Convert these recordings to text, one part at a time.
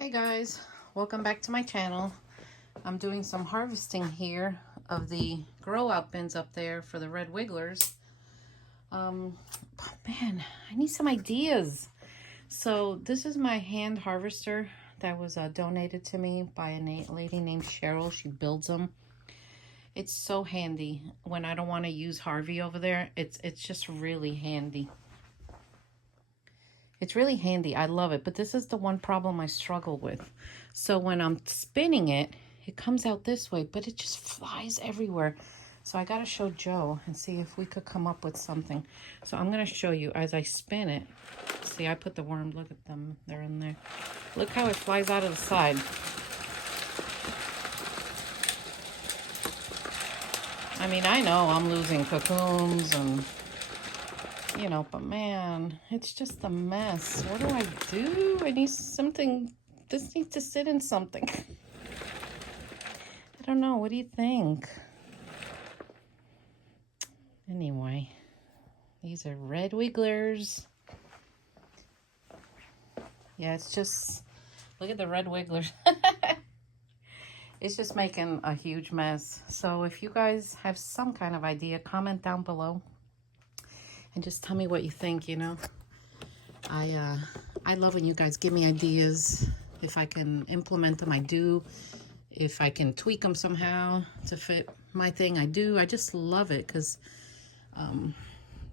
Hey guys, welcome back to my channel. I'm doing some harvesting here of the grow out bins up there for the red wigglers. But man, I need some ideas. So this is my hand harvester that was donated to me by a lady named Cheryl. She builds them. It's so handy when I don't want to use Harvey over there. It's just really handy. It's really handy. I love it. But this is the one problem I struggle with. So when I'm spinning it, it comes out this way, but it just flies everywhere. So I got to show Joe and see if we could come up with something. So I'm going to show you as I spin it. See, I put the worm. Look at them. They're in there. Look how it flies out of the side. I mean, I know I'm losing cocoons and... you know, but man, it's just a mess. What do I do? I need something. This needs to sit in something. I don't know. What do you think? Anyway, these are red wigglers. Yeah, it's just, look at the red wigglers. It's just making a huge mess. So if you guys have some kind of idea, comment down below. And just tell me what you think, you know. I love when you guys give me ideas. If I can implement them, I do. If I can tweak them somehow to fit my thing, I do. I just love it because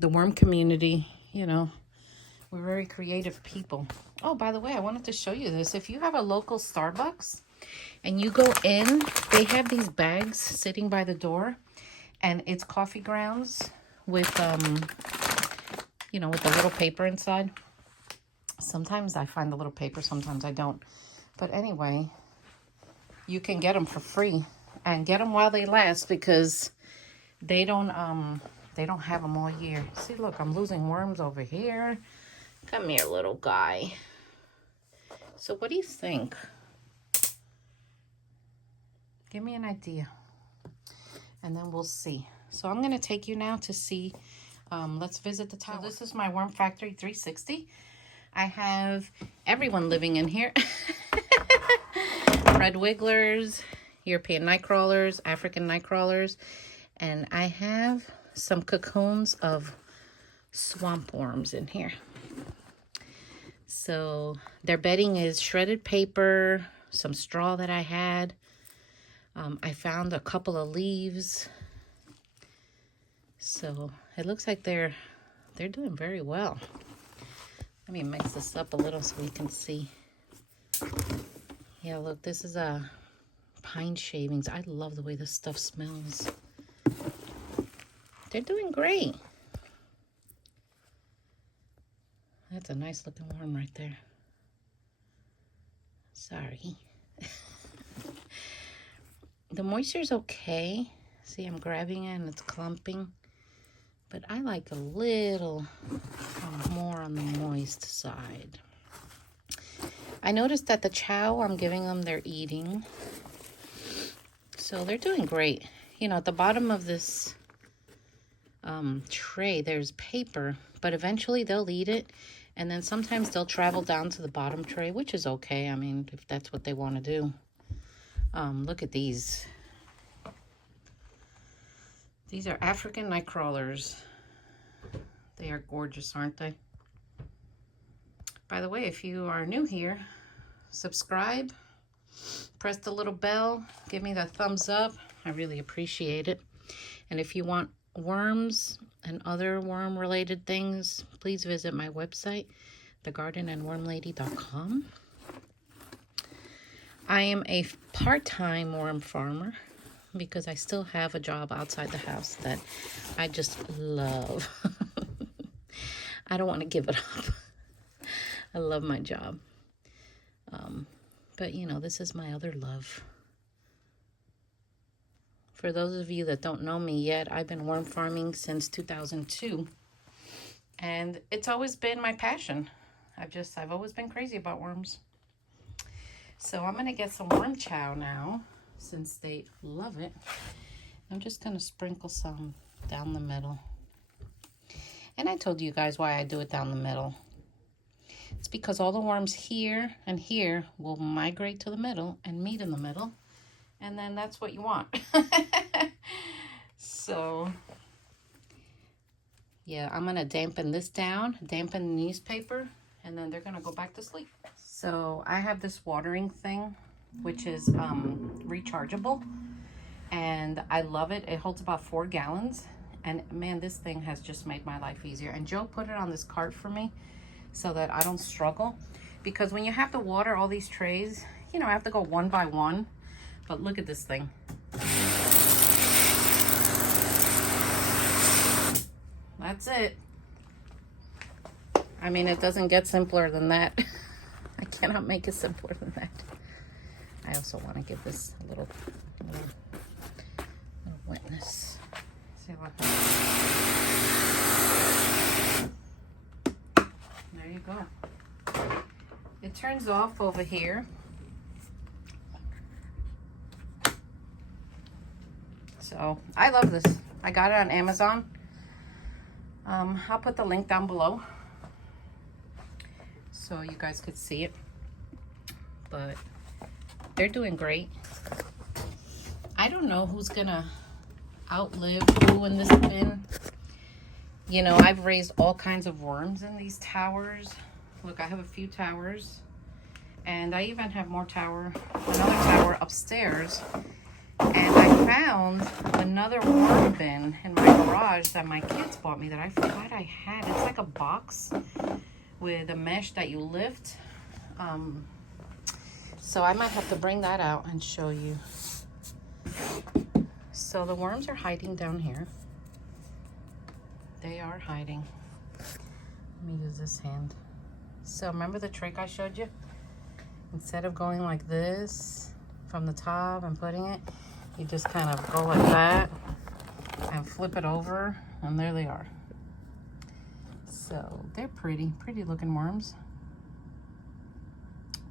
the worm community, you know, we're very creative people. Oh, by the way, I wanted to show you this. If you have a local Starbucks and you go in, they have these bags sitting by the door, and it's coffee grounds with you know, with the little paper inside. Sometimes I find the little paper, sometimes I don't. But anyway, you can get them for free and get them while they last because they don't have them all year. See, look, I'm losing worms over here. Come here, little guy. So what do you think? Give me an idea and then we'll see. So I'm going to take you now to see. Let's visit the tower. So this is my Worm Factory 360. I have everyone living in here. Red wigglers, European night crawlers, African night crawlers, and I have some cocoons of swamp worms in here. So their bedding is shredded paper, some straw that I had. I found a couple of leaves. So it looks like they're doing very well. Let me mix this up a little so we can see. Yeah, look, this is a pine shavings. I love the way this stuff smells. They're doing great. That's a nice looking worm right there. Sorry. The moisture's okay. See, I'm grabbing it and it's clumping. But I like a little more on the moist side. I noticed that the chow I'm giving them, they're eating. So they're doing great. You know, at the bottom of this tray, there's paper. But eventually they'll eat it. And then sometimes they'll travel down to the bottom tray, which is okay. I mean, if that's what they want to do. Look at these. These are African night crawlers. They are gorgeous, aren't they? By the way, if you are new here, subscribe, press the little bell, give me that thumbs up. I really appreciate it. And if you want worms and other worm-related things, please visit my website, thegardenandwormlady.com. I am a part-time worm farmer because I still have a job outside the house that I just love. I don't want to give it up. I love my job. But, you know, this is my other love. For those of you that don't know me yet, I've been worm farming since 2002. And it's always been my passion. I've always been crazy about worms. So I'm going to get some worm chow now, since they love it. I'm just going to sprinkle some down the middle. And I told you guys why I do it down the middle. It's because all the worms here and here will migrate to the middle and meet in the middle. And then that's what you want. So, yeah, I'm going to dampen this down, dampen the newspaper, and then they're going to go back to sleep. So I have this watering thing, which is rechargeable. And I love it. It holds about 4 gallons. And man, this thing has just made my life easier. And Joe put it on this cart for me so that I don't struggle. Because when you have to water all these trays, you know, I have to go one by one. But look at this thing. That's it. I mean, it doesn't get simpler than that. I cannot make it simpler than that. I also want to give this a little wetness. See what there you go. It turns off over here. So I love this. I got it on Amazon. I'll put the link down below so you guys could see it. But they're doing great. I don't know who's gonna outlive who in this bin. You know, I've raised all kinds of worms in these towers. Look, I have a few towers, and I even have another tower upstairs. And I found another worm bin in my garage that my kids bought me that I forgot I had. It's like a box with a mesh that you lift. So I might have to bring that out and show you. So the worms are hiding down here. They are hiding. Let me use this hand. So remember the trick I showed you? Instead of going like this from the top and putting it, you just kind of go like that and flip it over, and there they are. So they're pretty looking worms.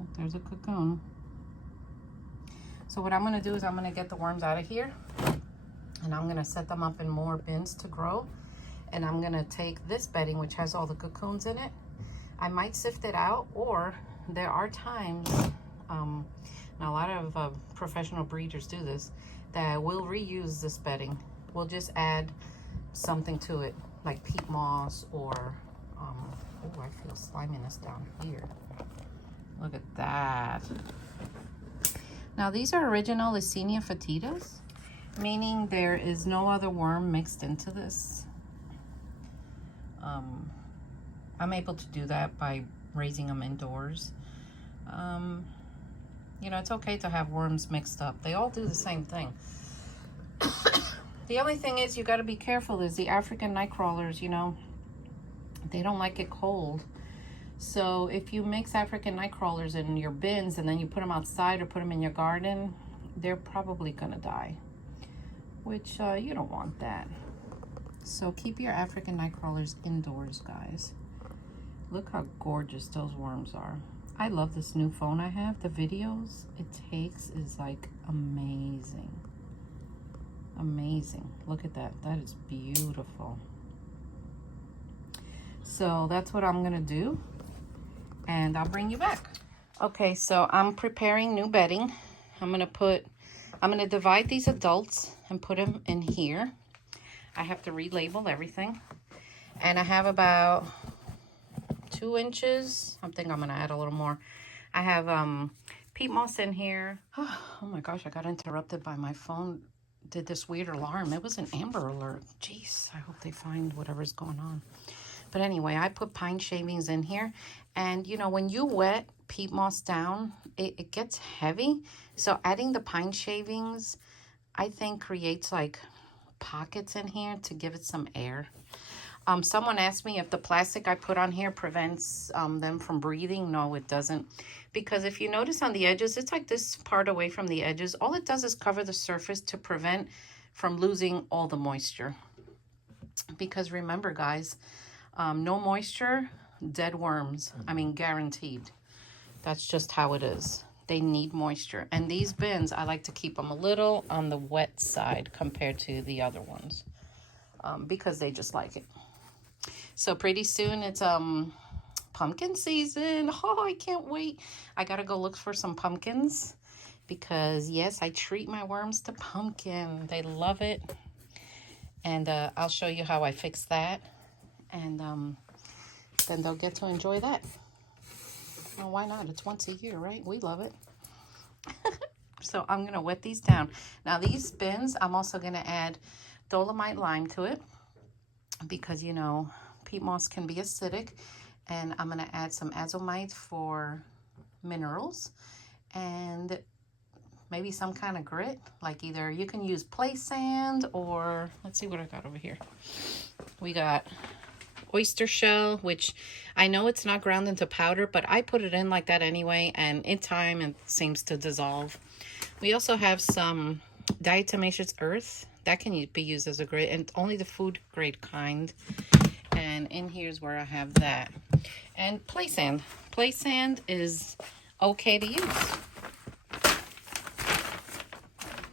Oh, there's a cocoon. So what I'm going to do is I'm going to get the worms out of here, and I'm going to set them up in more bins to grow. And I'm going to take this bedding, which has all the cocoons in it. I might sift it out, or there are times, now a lot of professional breeders do this, that will reuse this bedding. We'll just add something to it, like peat moss or, oh, I feel sliminess down here. Look at that. Now these are original Lysenia fetidas, meaning there is no other worm mixed into this. I'm able to do that by raising them indoors. You know, it's okay to have worms mixed up. They all do the same thing. The only thing is you got to be careful is the African night crawlers, you know, they don't like it cold. So if you mix African night crawlers in your bins and then you put them outside or put them in your garden, they're probably going to die, which you don't want that. So keep your African night crawlers indoors, guys. Look how gorgeous those worms are. I love this new phone I have. The videos it takes is like amazing. Amazing. Look at that. That is beautiful. So that's what I'm gonna do, and I'll bring you back. Okay, so I'm preparing new bedding. I'm gonna divide these adults and put them in here. I have to relabel everything, and I have about 2 inches. I think I'm gonna add a little more. I have peat moss in here. Oh my gosh, I got interrupted by my phone. Did this weird alarm. It was an Amber Alert. Jeez, I hope they find whatever's going on. But anyway, I put pine shavings in here, and you know, when you wet peat moss down, it gets heavy. So adding the pine shavings, I think, creates like pockets in here to give it some air. Someone asked me if the plastic I put on here prevents them from breathing. No, it doesn't. Because if you notice on the edges, it's like this part away from the edges. All it does is cover the surface to prevent from losing all the moisture. Because remember, guys, no moisture, dead worms. I mean, guaranteed. That's just how it is. They need moisture. And these bins, I like to keep them a little on the wet side compared to the other ones. Because they just like it. So pretty soon it's pumpkin season. Oh, I can't wait. I gotta go look for some pumpkins because yes, I treat my worms to pumpkin. They love it. And I'll show you how I fix that. And then they'll get to enjoy that. Well, why not? It's once a year, right? We love it. So I'm going to wet these down. Now these bins, I'm also going to add dolomite lime to it because, you know, peat moss can be acidic. And I'm going to add some azomite for minerals and maybe some kind of grit. Like either you can use play sand or let's see what I got over here. We got oyster shell, which I know it's not ground into powder, but I put it in like that anyway, and in time it seems to dissolve. We also have some diatomaceous earth that can be used as a grit, and only the food grade kind. And in here's where I have that. And play sand. Play sand is okay to use.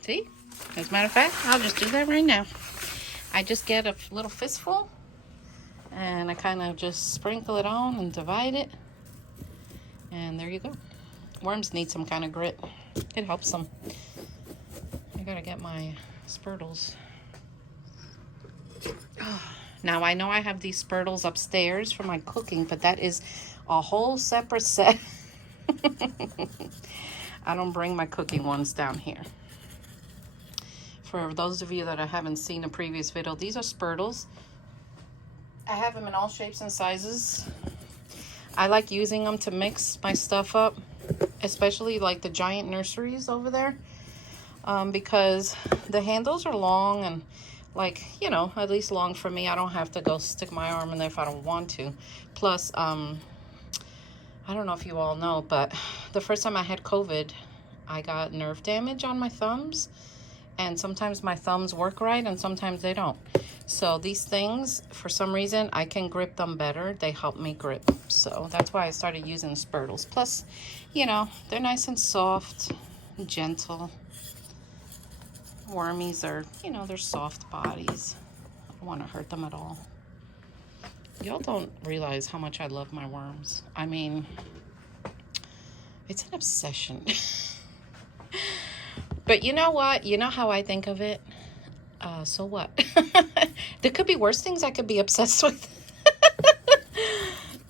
See? As a matter of fact, I'll just do that right now. I just get a little fistful and I kind of just sprinkle it on and divide it. And there you go. Worms need some kind of grit. It helps them. I gotta get my spurtles. Now I know I have these spurtles upstairs for my cooking, but that is a whole separate set. I don't bring my cooking ones down here. For those of you that haven't seen a previous video, these are spurtles. I have them in all shapes and sizes. I like using them to mix my stuff up, especially like the giant nurseries over there, because the handles are long and like, you know, at least long for me. I don't have to go stick my arm in there if I don't want to. Plus, I don't know if you all know, but the first time I had COVID, I got nerve damage on my thumbs. And sometimes my thumbs work right and sometimes they don't. So these things, for some reason, I can grip them better. They help me grip. So that's why I started using spurtles. Plus, you know, they're nice and soft, and gentle. Wormies are, you know, they're soft bodies. I don't want to hurt them at all. Y'all don't realize how much I love my worms. I mean, it's an obsession. But you know what? You know how I think of it? So what? There could be worse things I could be obsessed with.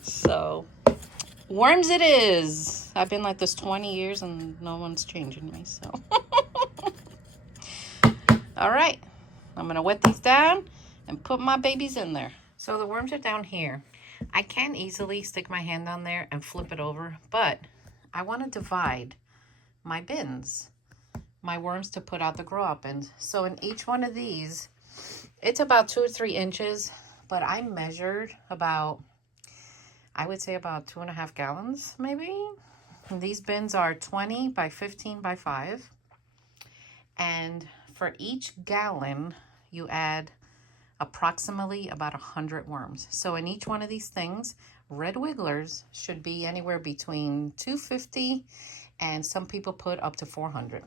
So, worms it is. I've been like this 20 years and no one's changing me, so. All right. I'm going to wet these down and put my babies in there. So the worms are down here. I can easily stick my hand down there and flip it over, but I want to divide my bins. My worms to put out the grow out bins. So in each one of these, it's about 2 or 3 inches, but I measured about, I would say about 2.5 gallons maybe. And these bins are 20 by 15 by 5. And for each gallon, you add approximately about 100 worms. So in each one of these things, red wigglers should be anywhere between 250 and some people put up to 400.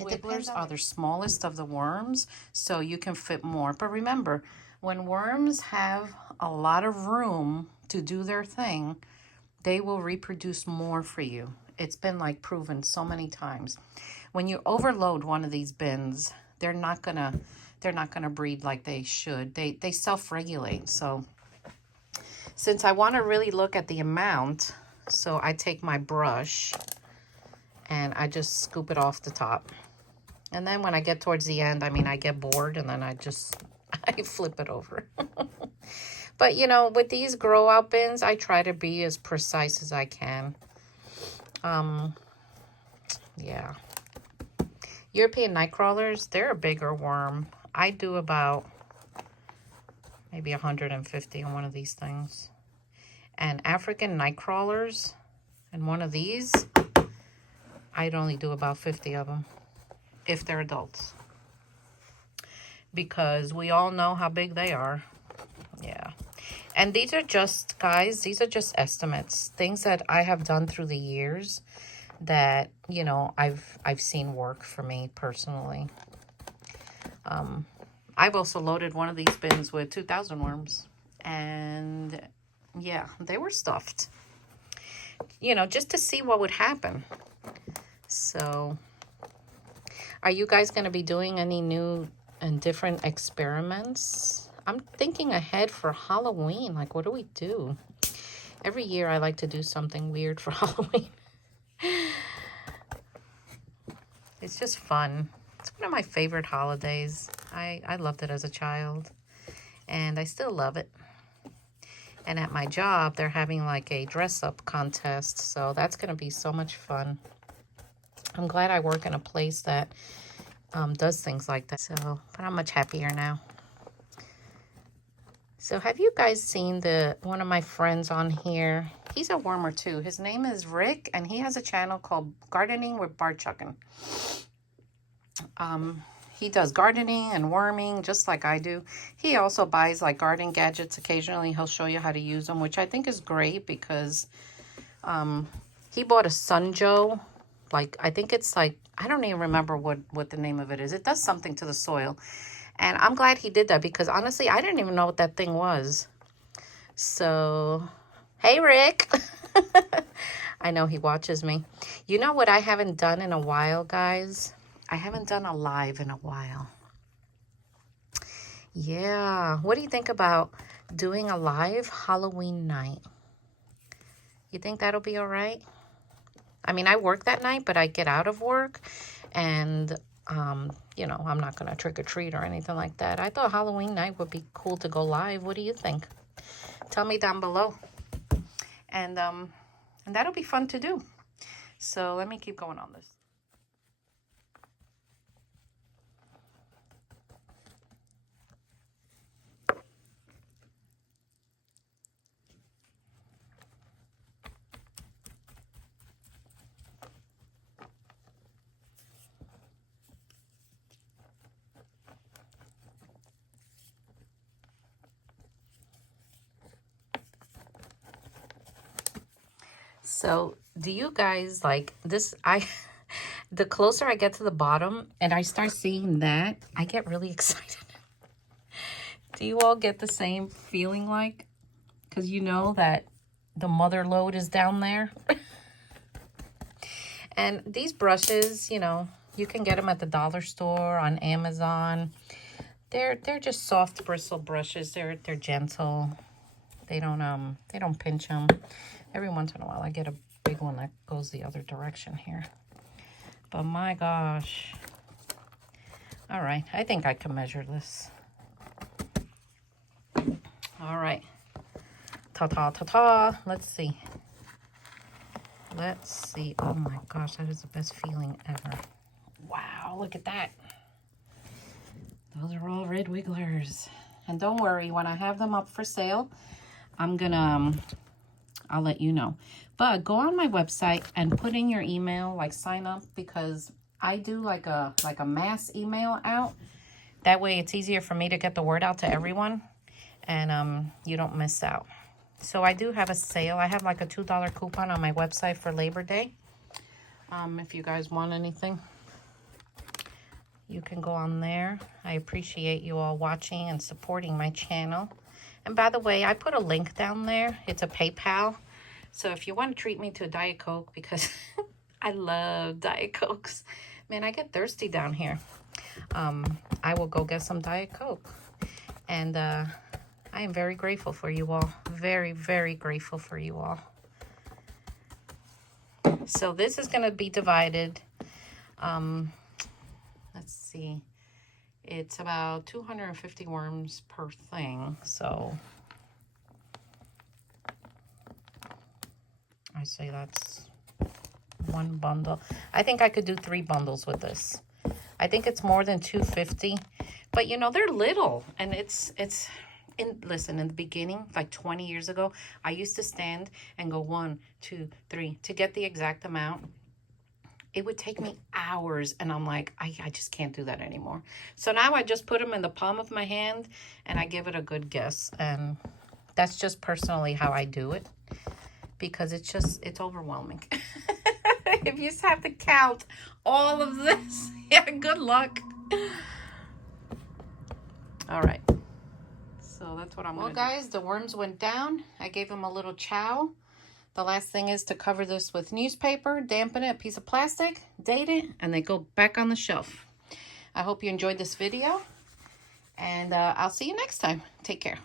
Wigglers are the smallest of the worms, so you can fit more. But remember, when worms have a lot of room to do their thing, they will reproduce more for you. It's been like proven so many times. When you overload one of these bins, they're not gonna breed like they should. They self-regulate. So since I want to really look at the amount, so I take my brush and I just scoop it off the top. And then when I get towards the end, I mean, I get bored and then I flip it over. But, you know, with these grow out bins, I try to be as precise as I can. Yeah. European night crawlers, they're a bigger worm. I do about maybe 150 on one of these things. And African night crawlers, and one of these, I'd only do about 50 of them, if they're adults. Because we all know how big they are. Yeah. And these are just, guys, these are just estimates. Things that I have done through the years that, you know, I've seen work for me personally. I've also loaded one of these bins with 2,000 worms. And Yeah, they were stuffed. You know, just to see what would happen. So, are you guys going to be doing any new and different experiments? I'm thinking ahead for Halloween. Like, what do we do? Every year I like to do something weird for Halloween. It's just fun. It's one of my favorite holidays. I loved it as a child, and I still love it. And at my job, they're having like a dress-up contest, so that's going to be so much fun. I'm glad I work in a place that does things like that. So, but I'm much happier now. So have you guys seen one of my friends on here? He's a wormer too. His name is Rick, and he has a channel called Gardening with Bart Chuckin. He does gardening and worming just like I do. He also buys like garden gadgets occasionally. He'll show you how to use them, which I think is great because he bought a Sunjoe. Like, I think it's like, I don't even remember what the name of it is. It does something to the soil. And I'm glad he did that because honestly, I didn't even know what that thing was. So, hey, Rick. I know he watches me. You know what I haven't done in a while, guys? I haven't done a live in a while. Yeah. What do you think about doing a live Halloween night? You think that'll be all right? I mean, I work that night, but I get out of work and, you know, I'm not going to trick or treat or anything like that. I thought Halloween night would be cool to go live. What do you think? Tell me down below. And that'll be fun to do. So let me keep going on this. So do you guys like this? The closer I get to the bottom and I start seeing that, I get really excited. Do you all get the same feeling like? Because you know that the mother lode is down there. And these brushes, you know, you can get them at the dollar store, on Amazon. They're just soft bristle brushes. They're gentle. They don't pinch them. Every once in a while I get a big one that goes the other direction here. But my gosh. All right, I think I can measure this. All right. Ta-ta-ta-ta. Let's see. Let's see. Oh my gosh, that is the best feeling ever. Wow, look at that. Those are all red wigglers. And don't worry, when I have them up for sale, I'm gonna, I'll let you know. But go on my website and put in your email, like sign up, because I do like a mass email out. That way it's easier for me to get the word out to everyone, and you don't miss out. So I do have a sale. I have like a $2 coupon on my website for Labor Day. If you guys want anything, you can go on there. I appreciate you all watching and supporting my channel. And by the way, I put a link down there. It's a PayPal. So if you want to treat me to a Diet Coke, because I love Diet Cokes. Man, I get thirsty down here. I will go get some Diet Coke. And I am very grateful for you all. Very, very grateful for you all. So this is going to be divided. Let's see. It's about 250 worms per thing. So I say that's one bundle. I think I could do 3 bundles with this. I think it's more than 250. But, you know, they're little. And listen, in the beginning, like 20 years ago, I used to stand and go 1, 2, 3 to get the exact amount. It would take me hours, and I'm like, I just can't do that anymore. So now I just put them in the palm of my hand, and I give it a good guess. And that's just personally how I do it, because it's overwhelming. If you just have to count all of this, yeah, good luck. All right. So that's what I'm gonna do. Well, guys, the worms went down. I gave them a little chow. The last thing is to cover this with newspaper, dampen it, a piece of plastic, date it, and they go back on the shelf. I hope you enjoyed this video, and I'll see you next time. Take care.